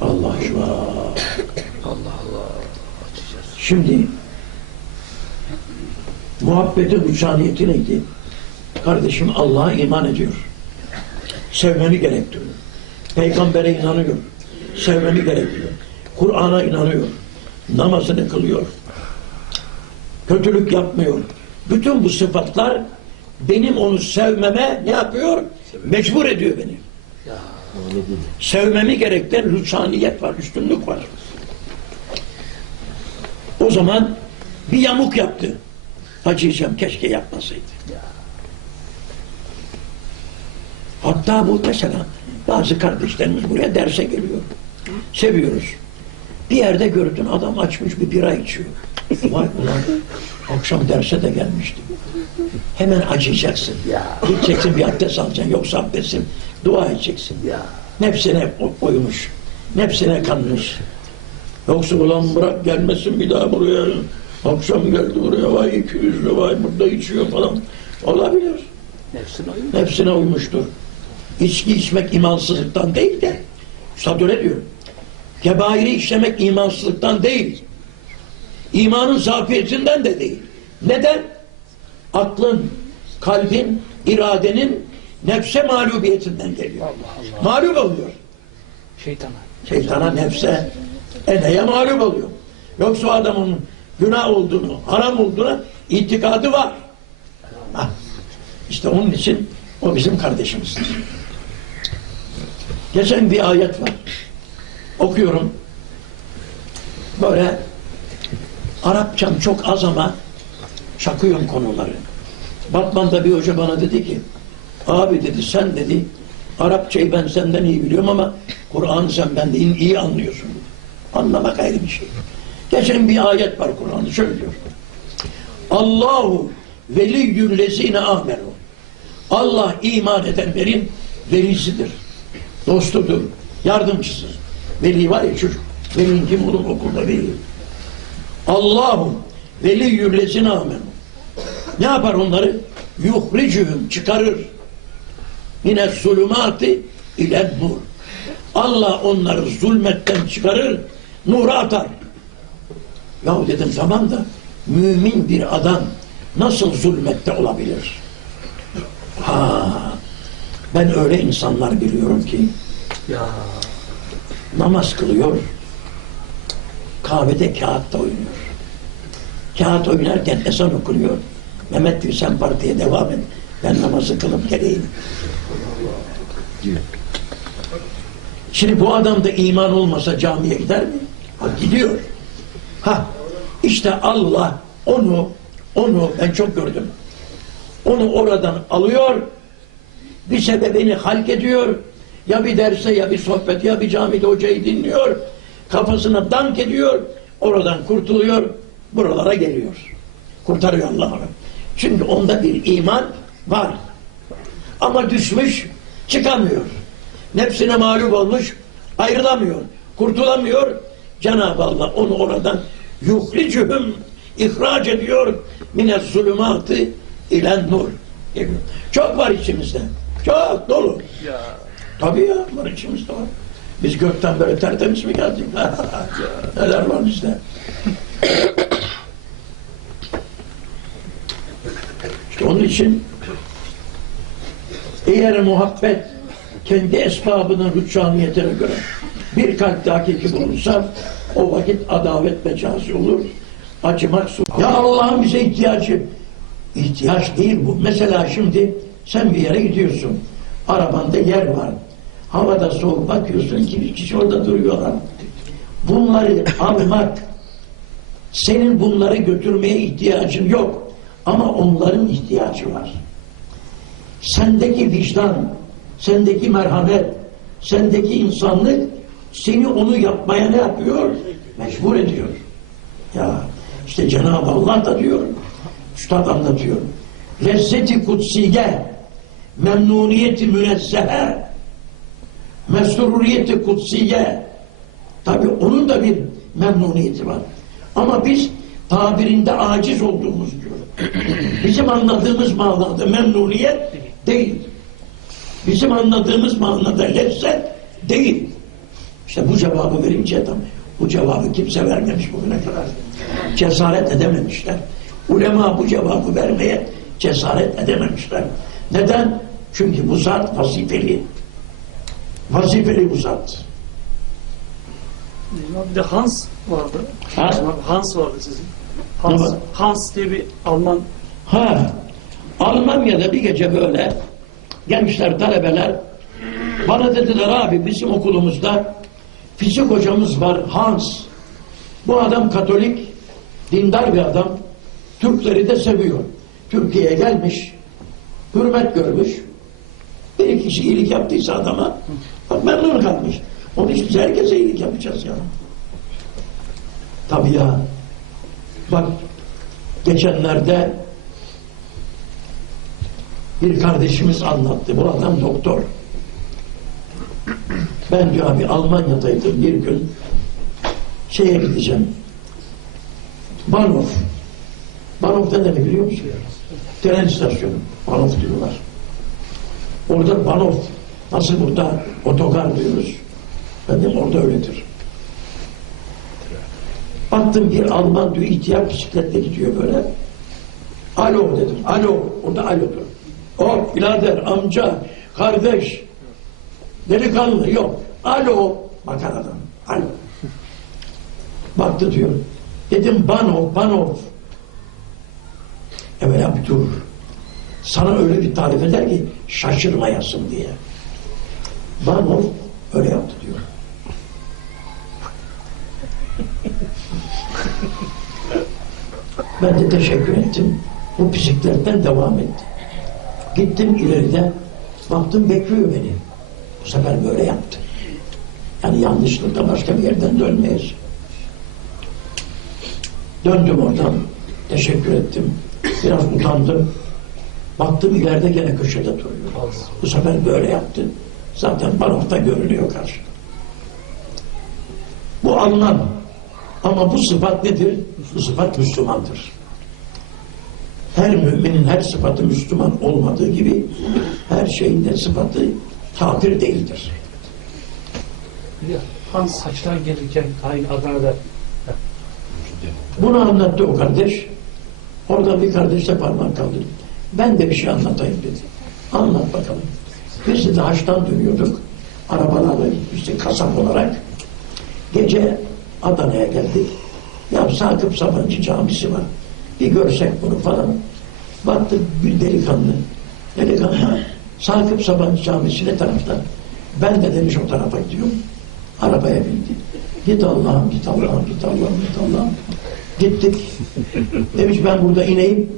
Allah. Allah Allah. Açacağız. Şimdi muhabbetin uçaniyeti neydi? Kardeşim Allah'a iman ediyor. Sevmeni gerektiriyor. Peygamber'e inanıyor. Sevmeni gerektiriyor. Kur'an'a inanıyor. Namazını kılıyor. Kötülük yapmıyor. Bütün bu sıfatlar benim onu sevmeme ne yapıyor? Mecbur ediyor beni. Sevmemi gerektiren lütsaniyet var, üstünlük var. O zaman bir yamuk yaptı. Acıyacağım keşke yapmasaydı. Hatta bu mesela bazı kardeşlerimiz buraya derse geliyor. Seviyoruz. Bir yerde gördün adam açmış bir bira içiyor. Vay ulan akşam derse de gelmişti. Hemen acıyacaksın. Ya. Gideceksin bir abdest alacaksın. Yoksa abdestin dua edeceksin. Ya. Nefsine oymuş. Nefsine kanmış. Yoksa ulan bırak gelmesin bir daha buraya. Akşam geldi buraya vay iki yüzlü vay burada içiyor falan. Olabilir. Nefsin oyun. Nefsine uymuştur. İçki içmek imansızlıktan değil de Üstad öyle diyor. Kebairi işlemek imansızlıktan değil. İmanın zafiyetinden de değil. Neden? Aklın, kalbin, iradenin nefse mağlubiyetinden geliyor. Mağlup oluyor. Şeytana. Şeytana, nefse, eneye mağlup oluyor. Yoksa adamın günah olduğunu, haram olduğuna itikadı var. Ha. İşte onun için o bizim kardeşimizdir. Geçen bir ayet var. Okuyorum. Böyle Arapçam çok az ama çakıyorum konuları. Batman'da bir hoca bana dedi ki abi dedi sen dedi Arapçayı ben senden iyi biliyorum ama Kur'an'ı sen benden iyi, anlıyorsun. Anlamak ayrı bir şey. Geçen bir ayet var Kur'an'ı şöyle diyor. Allahu veliyyül lezine amenu. Allah iman edenlerin velisidir. Dostudur. Yardımcısı. Veli var ya çocuk. Velin kim olur okulda veli. Allahu veliyyül lezine amenu. Ne yapar onları? Yuhricühüm çıkarır. Yine zulümati ile nur. Allah onları zulmetten çıkarır, nura atar. Ya dedim tamam da mümin bir adam nasıl zulmette olabilir? Ha, ben öyle insanlar biliyorum ki Ya. namaz kılıyor, kahvede kağıtta oynuyor. Kağıt oynarken ezan okunuyor. Mehmet diyor sen partiye devam et. Ben namazı kılıp geleyim. Şimdi bu adam da iman olmasa camiye gider mi? Ha, gidiyor. Ha, işte Allah onu, onu ben çok gördüm. Onu oradan alıyor, bir sebebini halk ediyor. Ya bir derse ya bir sohbet ya bir camide hocayı dinliyor. Kafasına dank ediyor. Oradan kurtuluyor. Buralara geliyor. Kurtarıyor Allah onu. Çünkü onda bir iman var. Ama düşmüş çıkamıyor. Nefsine mağlup olmuş ayrılamıyor. Kurtulamıyor. Cenab-ı Allah onu oradan yuhricühüm ihraç ediyor mine zulümatı ilen nur. Çok var içimizde. Çok dolu. Ya. Tabii ya var içimizde var. Biz gökten böyle tertemiz mi geldik? Neler var bizde? İşte onun için eğer muhabbet kendi esbabının rüçhaniyetine göre bir kalpte hakiki bulunsa o vakit adavet mecazı olur. Acımak su. Ya Allah'ın bize ihtiyacı. ihtiyaç değil bu. Mesela şimdi sen bir yere gidiyorsun. Arabanda yer var. Havada soğuk bakıyorsun ki bir kişi orada duruyorlar. Bunları almak senin bunları götürmeye ihtiyacın yok. Ama onların ihtiyacı var. Sendeki vicdan, sendeki merhamet, sendeki insanlık seni onu yapmaya ne yapıyor? Mecbur ediyor. Ya işte Cenab-ı Allah da diyor, Üstad anlatıyor. Lezzeti kutsiye, memnuniyeti münezzehe, mesruriyeti kutsiye. Tabi onun da bir memnuniyeti var. Ama biz tabirinde aciz olduğumuz diyor. Bizim anladığımız manada memnuniyet değil. Bizim anladığımız manada lezzet değil. İşte bu cevabı verince adam, bu cevabı kimse vermemiş bugüne kadar. Cesaret edememişler. Ulema bu cevabı vermeye cesaret edememişler. Neden? Çünkü bu zat vazifeli. Vazifeli bu zat. Bir de Hans vardı. Ha? Hans vardı sizin. Hans? Hans diye bir Alman Ha, Almanya'da bir gece böyle gençler, talebeler bana dediler abi bizim okulumuzda fizik hocamız var Hans. Bu adam Katolik, dindar bir adam. Türkleri de seviyor. Türkiye'ye gelmiş, hürmet görmüş. Bir kişi iyilik yaptıysa adama bak memnun kalmış. Onun için biz herkese iyilik yapacağız ya. Tabii ya. Bak geçenlerde bir kardeşimiz anlattı. Bu adam doktor. Ben diyor abi Almanya'daydım bir gün şeye gideceğim. Bahnhof. Bahnhof'ta ne biliyor musun? Tren istasyonu. Bahnhof diyorlar. Orada Bahnhof. Nasıl burada otogar diyoruz. Ben de orada öyledir. Baktım bir Alman diyor ihtiyar bisikletle gidiyor böyle. Alo dedim. Alo. Orada alodur. Hop birader, amca, kardeş. Delikanlı yok. Alo. Bakar adam. Alo. Baktı diyor. Dedim Banov, Banov. Evvela bir dur. Sana öyle bir tarif eder ki şaşırmayasın diye. Banov öyle yaptı diyor. Ben de teşekkür ettim. Bu bisikletten devam etti. Gittim ileride, baktım bekliyor beni. Bu sefer böyle yaptı. Yani yanlışlıkla başka bir yerden dönmeyiz. Döndüm oradan, teşekkür ettim. Biraz utandım. Baktım ileride gene köşede duruyor. Bu sefer böyle yaptı. Zaten barofta görünüyor karşıda. Bu Alman. Ama bu sıfat nedir? Bu sıfat Müslümandır. Her müminin her sıfatı Müslüman olmadığı gibi her şeyin de sıfatı kafir değildir. Ya, Hans saçlar gelirken aynı Adana'da Bunu anlattı o kardeş. Orada bir kardeş de parmak kaldırdı. Ben de bir şey anlatayım dedi. Anlat bakalım. Biz de haçtan dönüyorduk. Arabalarla işte kasap olarak. Gece Adana'ya geldik. Ya Sakıp Sabancı camisi var. Bir görsek bunu falan. Baktık bir delikanlı. Delikanlı Sakıp Sabancı camisi ne tarafta? Ben de demiş o tarafa gidiyorum. Arabaya bindi. Git Allah'ım, git Allah'ım, git Allah'ım, git Allah'ım. Gittik. Demiş ben burada ineyim.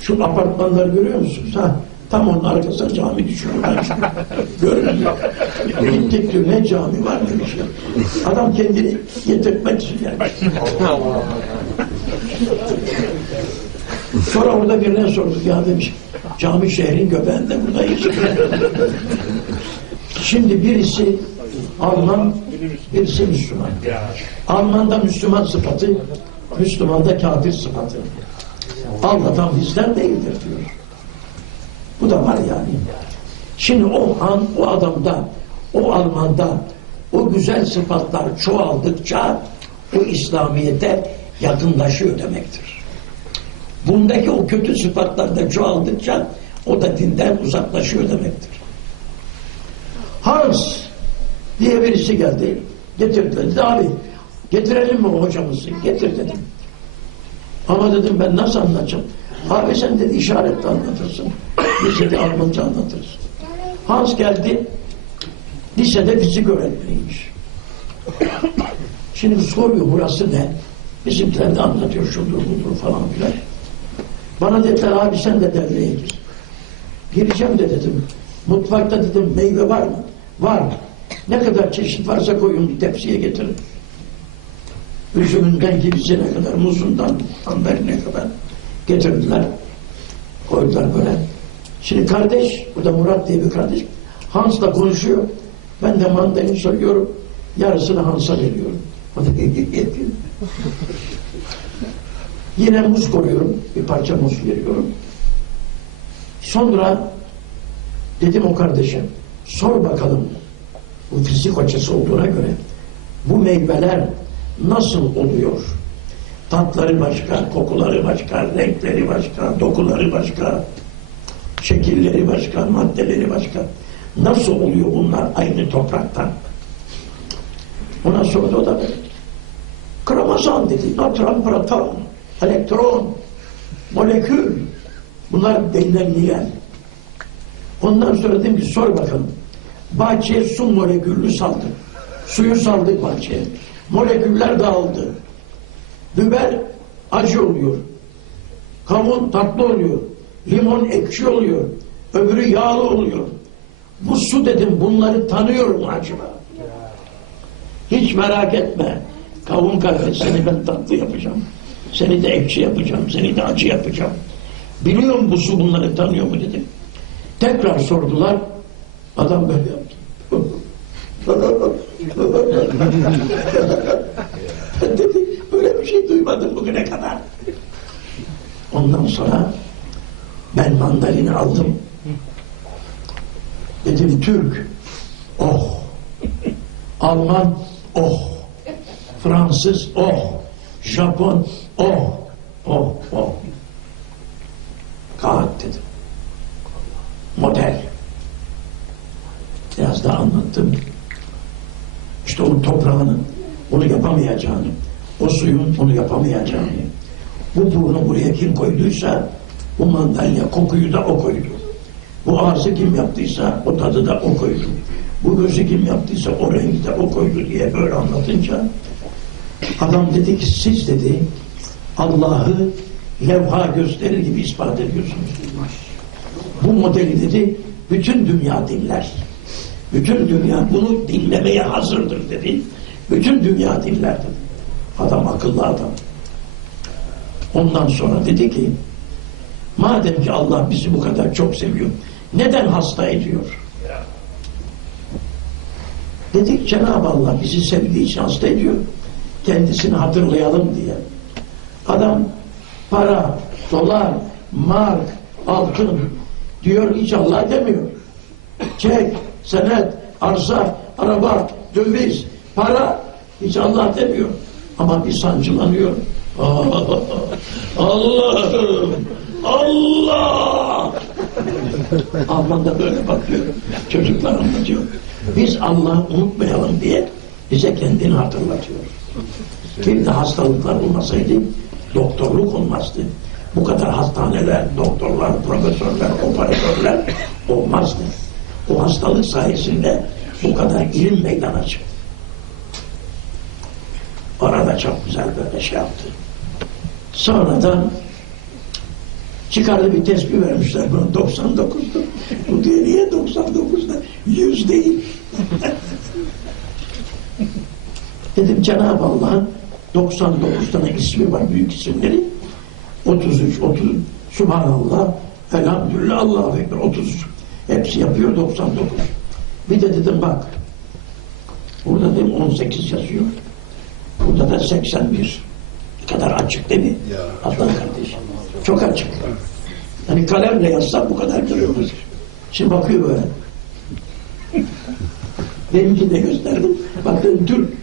Şu apartmanları görüyor musunuz? Ha, tam onun arkasına cami düşüyor. Ben şu-. Gittik diyor ne cami var demiş ya. Adam kendini getirtmek için gelmiş. Sonra orada birine sorduk ya demiş. Cami şehrin göbeğinde buradayız. Şimdi birisi Alman, birisi Müslüman. Alman'da Müslüman sıfatı, Müslüman'da kafir sıfatı. Allah'tan bizden değildir diyor. Bu da var yani. Şimdi o an, o adamda, o Alman'da o güzel sıfatlar çoğaldıkça o İslamiyet'e yakınlaşıyor demektir. Bundaki o kötü sıfatlar da çoğaldıkça o da dinden uzaklaşıyor demektir. Hans diye birisi geldi. Getirdi. Dedi abi getirelim mi hocamızı? Getir dedim. Ama dedim ben nasıl anlatacağım? Abi sen dedi işaretle anlatırsın. Dedi Almanca anlatırız. Hans geldi. Lisede fizik öğretmeniymiş. Şimdi soruyor burası ne? Bizimkiler de anlatıyor şudur budur falan filan. Bana dediler abi sen de devreye gir. Gireceğim de dedim. Mutfakta dedim meyve var mı? Var. Ne kadar çeşit varsa koyun bir tepsiye getirin. Üzümünden kilisine kadar, muzundan amberine kadar getirdiler. Koydular böyle. Şimdi kardeş, bu da Murat diye bir kardeş. Hans'la konuşuyor. Ben de mandalini soruyorum. Yarısını Hans'a veriyorum. O da yetiyor. Yine muz koyuyorum. Bir parça muz veriyorum. Sonra dedim o kardeşe sor bakalım bu fizik hocası olduğuna göre bu meyveler nasıl oluyor? Tatları başka, kokuları başka, renkleri başka, dokuları başka, şekilleri başka, maddeleri başka. Nasıl oluyor bunlar aynı topraktan? Ona sordu o da. Kromozom dedi, nötron, proton, elektron, molekül. Bunlar denilen Ondan sonra dedim ki sor bakalım. Bahçeye su molekülünü saldık. Suyu saldık bahçeye. Moleküller dağıldı. Biber acı oluyor. Kavun tatlı oluyor. Limon ekşi oluyor. Öbürü yağlı oluyor. Bu su dedim bunları tanıyorum acaba. Hiç merak etme. Kavun kardeş seni ben tatlı yapacağım. Seni de ekşi yapacağım. Seni de acı yapacağım. Biliyorum bu su bunları tanıyor mu dedim. Tekrar sordular. Adam böyle yaptı. Dedi, böyle bir şey duymadım bugüne kadar. Ondan sonra ben mandalini aldım. Dedim Türk, oh. Alman, oh. Fransız, oh. Japon, oh. Oh, oh. Kağıt dedim model. Biraz daha anlattım. İşte o toprağının onu yapamayacağını, o suyun onu yapamayacağını, bu burnu buraya kim koyduysa bu mandalya kokuyu da o koydu. Bu ağzı kim yaptıysa o tadı da o koydu. Bu gözü kim yaptıysa o rengi de o koydu diye böyle anlatınca adam dedi ki siz dedi Allah'ı levha gösterir gibi ispat ediyorsunuz. Bu modeli dedi bütün dünya dinler. Bütün dünya bunu dinlemeye hazırdır dedi. Bütün dünya dinler dedi. Adam akıllı adam. Ondan sonra dedi ki madem ki Allah bizi bu kadar çok seviyor neden hasta ediyor? Dedik Cenab-ı Allah bizi sevdiği için hasta ediyor. Kendisini hatırlayalım diye. Adam para, dolar, mark, altın diyor hiç Allah demiyor. Çek, senet, arsa, araba, döviz, para hiç Allah demiyor. Ama bir sancılanıyor. Allah'ım Allah Alman da böyle bakıyor. Çocuklar anlatıyor. Biz Allah'ı unutmayalım diye bize kendini hatırlatıyor. De hastalıklar olmasaydı doktorluk olmazdı. Bu kadar hastaneler, doktorlar, profesörler, operatörler olmazdı. O hastalık sayesinde bu kadar ilim meydana çıktı. Orada çok güzel böyle şey yaptı. Sonradan çıkardı bir tespih vermişler bunu 99'du. Bu diyor niye 99'da? 100 değil. Dedim Cenab-ı Allah'ın 99 tane ismi var büyük isimleri. 33, 30, Subhanallah, Elhamdülillah, Allahu Ekber, 33. Hepsi yapıyor 99. Bir de dedim bak, burada dedim 18 yazıyor. Burada da 81. Ne kadar açık değil mi? Allah kardeşim. Çok açık. Hani kalemle yazsam bu kadar görüyoruz. Şimdi bakıyor böyle. Benimki de gösterdim. Baktım Türk.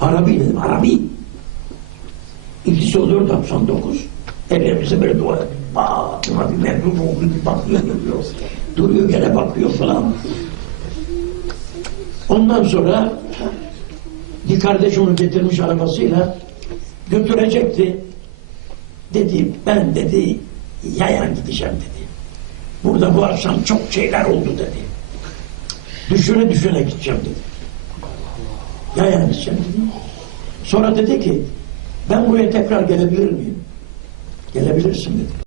Arabi dedim, Arabi. İkisi oluyor 99. Ellerimize böyle dua bak, buna bir memnun oldu, bakıyor, duruyor. Duruyor, gene bakıyor falan. Ondan sonra bir kardeş onu getirmiş arabasıyla götürecekti. Dedi, ben dedi, yayan gideceğim dedi. Burada bu akşam çok şeyler oldu dedi. Düşüne düşüne gideceğim dedi. Yayan gideceğim dedi. Sonra dedi ki, ben buraya tekrar gelebilir miyim? Gelebilirsin dedi.